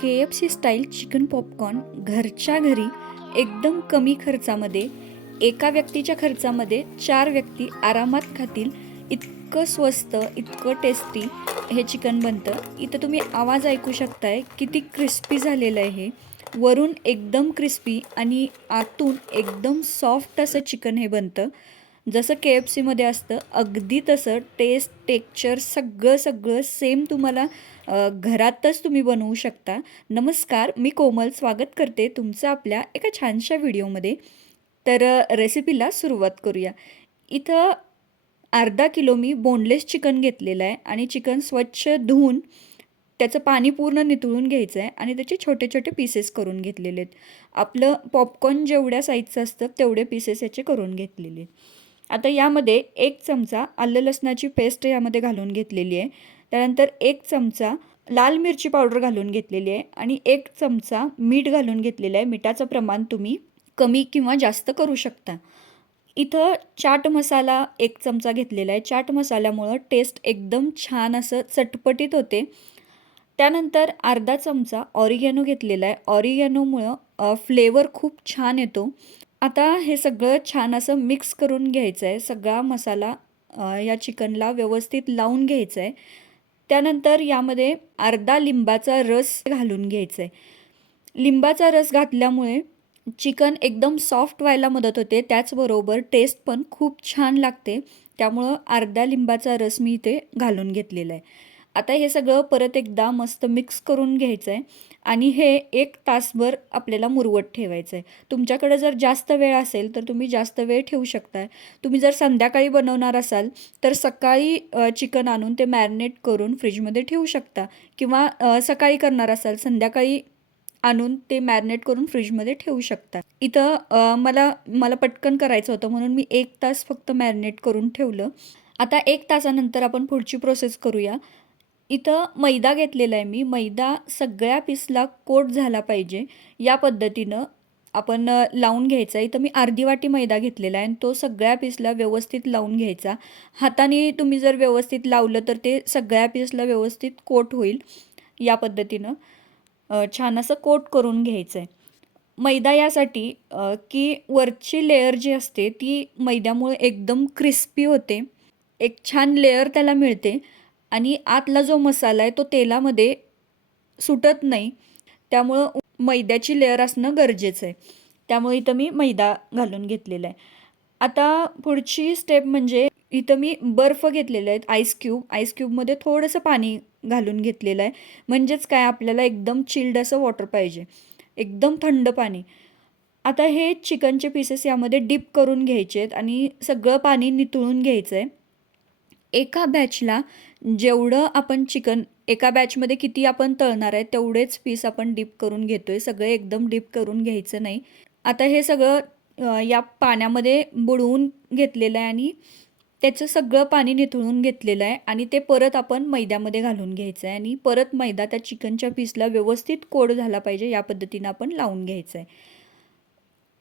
K F C style chicken popcorn घरच्या घरी एकदम कमी खर्चामध्ये एका व्यक्तीच्या खर्चामध्ये चार व्यक्ती आरामात खातील इतकं स्वस्त इतकं टेस्टी हे चिकन बनतं. इथं तुम्ही आवाज ऐकू शकताय किती क्रिस्पी झालेलं आहे हे. वरून एकदम क्रिस्पी आणि आतून एकदम सॉफ्ट असं चिकन हे बनतं. जसं के एफ सीमध्ये असतं अगदी तसं टेस्ट टेक्चर सगळं सगळं सेम तुम्हाला घरातच तुम्ही बनवू शकता. नमस्कार मी कोमल स्वागत करते तुमचं आपल्या एका छानशा व्हिडिओमध्ये. तर रेसिपीला सुरुवात करूया. इथं अर्धा किलो मी बोनलेस चिकन घेतलेलं आहे आणि चिकन स्वच्छ धुवून त्याचं पाणी पूर्ण नितळून घ्यायचं आहे आणि त्याचे छोटे छोटे पीसेस करून घेतलेले आहेत. आपलं पॉपकॉर्न जेवढ्या साईजचं असतं तेवढे पीसेस याचे करून घेतलेले आहेत. आता यामध्ये एक चमचा आलं लसणाची पेस्ट यामध्ये घालून घेतलेली आहे. त्यानंतर एक चमचा लाल मिरची पावडर घालून घेतलेली आहे आणि एक चमचा मीठ घालून घेतलेलं आहे. मिठाचं प्रमाण तुम्ही कमी किंवा जास्त करू शकता. इथं चाट मसाला एक चमचा घेतलेला आहे. चाट मसाल्यामुळं टेस्ट एकदम छान असं चटपटीत होते. त्यानंतर अर्धा चमचा ऑरिगॅनो घेतलेला आहे. ऑरिगॅनोमुळं फ्लेवर खूप छान येतो. आता हे सगळं छान असं मिक्स करून घ्यायचं आहे सगळा मसाला या चिकनला व्यवस्थित लावून घ्यायचा आहे त्यानंतर यामध्ये अर्धा लिंबाचा रस घालून घ्यायचा आहे लिंबाचा रस घातल्यामुळे चिकन एकदम सॉफ्ट व्हायला मदत होते. त्याचबरोबर टेस्ट पण खूप छान लागते. त्यामुळं अर्धा लिंबाचा रस मी इथे घालून घेतलेला आहे आता हे सगळं परत एकदा मस्त मिक्स करून घ्यायचं आहे आणि हे एक तासभर आपल्याला मुरवत ठेवायचं आहे तुमच्याकडे जर जास्त वेळ असेल तर तुम्ही जास्त वेळ ठेवू शकताय. तुम्ही जर संध्याकाळी बनवणार असाल तर सकाळी चिकन आणून ते मॅरिनेट करून फ्रीजमध्ये ठेवू शकता. किंवा सकाळी करणार असाल संध्याकाळी आणून ते मॅरिनेट करून फ्रीजमध्ये ठेवू शकता. इथं मला मला पटकन करायचं होतं म्हणून मी एक तास फक्त मॅरिनेट करून ठेवलं. आता एक तासानंतर आपण पुढची प्रोसेस करूया. इथं मैदा घेतलेला आहे मी. मैदा सगळ्या पीसला कोट झाला पाहिजे. या पद्धतीनं आपण लावून घ्यायचा. इथं मी अर्धी वाटी मैदा घेतलेला आहे आणि तो सगळ्या पीसला व्यवस्थित लावून घ्यायचा. हाताने तुम्ही जर व्यवस्थित लावलं तर ते सगळ्या पीसला व्यवस्थित कोट होईल. या पद्धतीनं छान असं कोट करून घ्यायचं आहे मैदा यासाठी की वरची लेअर जी असते ती मैद्यामुळे एकदम क्रिस्पी होते. एक छान लेअर त्याला मिळते. आणि आतला जो मसाला आहे तो तेलामध्ये सुटत नाही. त्यामुळं मैद्याची लेअर असणं गरजेचं आहे. त्यामुळे इथं मी मैदा घालून घेतलेला आहे. आता पुढची स्टेप म्हणजे इथं मी बर्फ घेतलेले आहेत आईस क्यूब आईस क्यूबमध्ये थोडंसं पाणी घालून घेतलेलं आहे. म्हणजेच काय? आपल्याला एकदम चिल्ड असं वॉटर पाहिजे. एकदम थंड पाणी. आता हे चिकनचे पीसेस यामध्ये डिप करून घ्यायचे आहेत आणि सगळं पाणी नितळून घ्यायचं आहे एका बॅचला जेवढं आपण चिकन एका बॅचमध्ये किती आपण तळणार आहे तेवढेच पीस आपण डीप करून घेतो आहे सगळे एकदम डीप करून घ्यायचं नाही. आता हे सगळं या पाण्यामध्ये बुडवून घेतलेलं आहे आणि त्याचं सगळं पाणी निथळून घेतलेलं आहे आणि ते परत आपण मैद्यामध्ये घालून घ्यायचं आहे आणि परत मैदा त्या चिकनच्या पीसला व्यवस्थित कोड झाला पाहिजे या पद्धतीनं आपण लावून घ्यायचं आहे.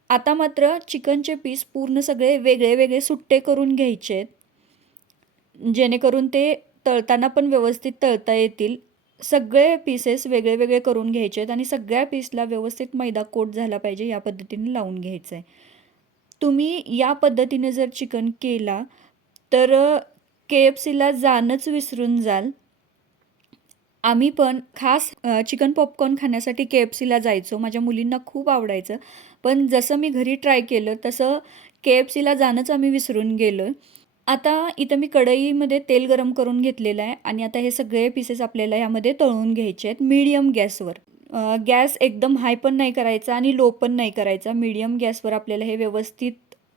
आता मात्र चिकनचे पीस पूर्ण सगळे वेगळे वेगळे सुट्टे करून घ्यायचे आहेत. जेणेकरून ते तळताना पण व्यवस्थित तळता येतील. सगळे पीसेस वेगळे वेगळे करून घ्यायचे आहेत आणि सगळ्या पीसला व्यवस्थित मैदा कोट झाला पाहिजे या पद्धतीने लावून घ्यायचं आहे. तुम्ही या पद्धतीने जर चिकन केला तर के एफ सीला जाणंच विसरून जाल. आम्ही पण खास चिकन पॉपकॉर्न खाण्यासाठी के एफ सीला जायचो. माझ्या मुलींना खूप आवडायचं. पण जसं मी घरी ट्राय केलं तसं के एफ सीला जाणंच आम्ही विसरून गेलो आता इथं मी कढईमध्ये तेल गरम करून घेतलेलं आहे आणि आता हे सगळे पीसेस आपल्याला यामध्ये तळून घ्यायचे आहेत मीडियम गॅसवर. गॅस एकदम हाय पण नाही करायचा आणि लो पण नाही करायचा. मीडियम गॅसवर आपल्याला हे व्यवस्थित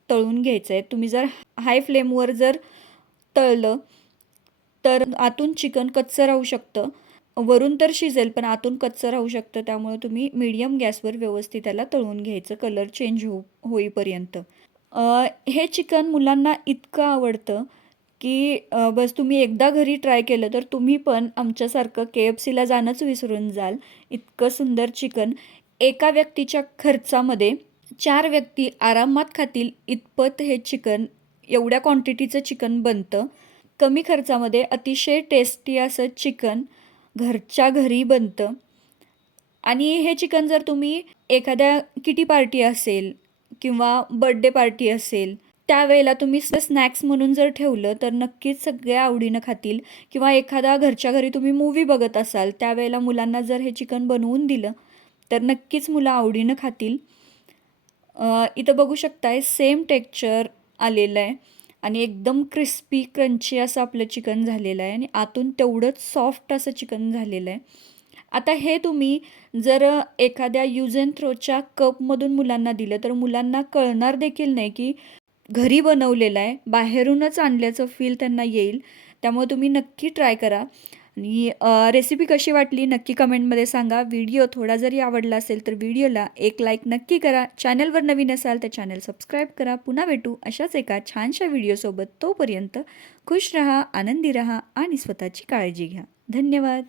तळून घ्यायचं आहे. तुम्ही जर हाय फ्लेमवर जर तळलं तर आतून चिकन कच्चं राहू शकतं. वरून तर शिजेल पण आतून कच्चं राहू शकतं. त्यामुळे तुम्ही मीडियम गॅसवर व्यवस्थित त्याला तळून घ्यायचं. कलर चेंज हो होईपर्यंत. अ, हे चिकन मुलांना इतकं आवडतं की अ, बस तुम्ही एकदा घरी ट्राय केलं तर तुम्ही पण आमच्यासारखं के एफ सीला जाणंच विसरून जाल. इतकं सुंदर चिकन. एका व्यक्तीच्या खर्चामध्ये चार व्यक्ती आरामात खातील इतपत हे चिकन एवढ्या क्वांटिटीचं चिकन बनतं. कमी खर्चामध्ये अतिशय टेस्टी असं चिकन घरच्या घरी बनतं. आणि हे चिकन जर तुम्ही एखाद्या किटी पार्टी असेल किंवा बड्डे पार्टी असेल त्यावेळेला तुम्ही स्नॅक्स म्हणून जर ठेवलं तर नक्कीच सगळ्या आवडीनं खातील. किंवा एखादा घरच्या घरी तुम्ही मूवी बघत असाल त्यावेळेला मुलांना जर हे चिकन बनवून दिलं तर नक्कीच मुलं आवडीनं खातील. इथं बघू शकताय सेम टेक्चर आलेलं आहे. आणि एकदम क्रिस्पी क्रंची असं आपलं चिकन झालेलं आहे. आणि आतून तेवढंच सॉफ्ट असं चिकन झालेलं आहे. आता हे तुम्ही जर एखाद्या यूज अँड थ्रोच्या कपमधून मुलांना दिलं तर मुलांना कळणार देखील नाही की घरी बनवलेलं आहे बाहेरूनच आणल्याचं फील त्यांना येईल. त्यामुळे तुम्ही नक्की ट्राय करा. आणि रेसिपी कशी वाटली नक्की कमेंटमध्ये सांगा. व्हिडिओ थोडा जरी आवडला असेल तर व्हिडिओला एक लाईक नक्की करा. चॅनलवर नवीन असाल तर चॅनल सबस्क्राईब करा. पुन्हा भेटू अशाच एका छानशा व्हिडिओसोबत तोपर्यंत खुश रहा आनंदी रहा आणि स्वतःची काळजी घ्या. धन्यवाद.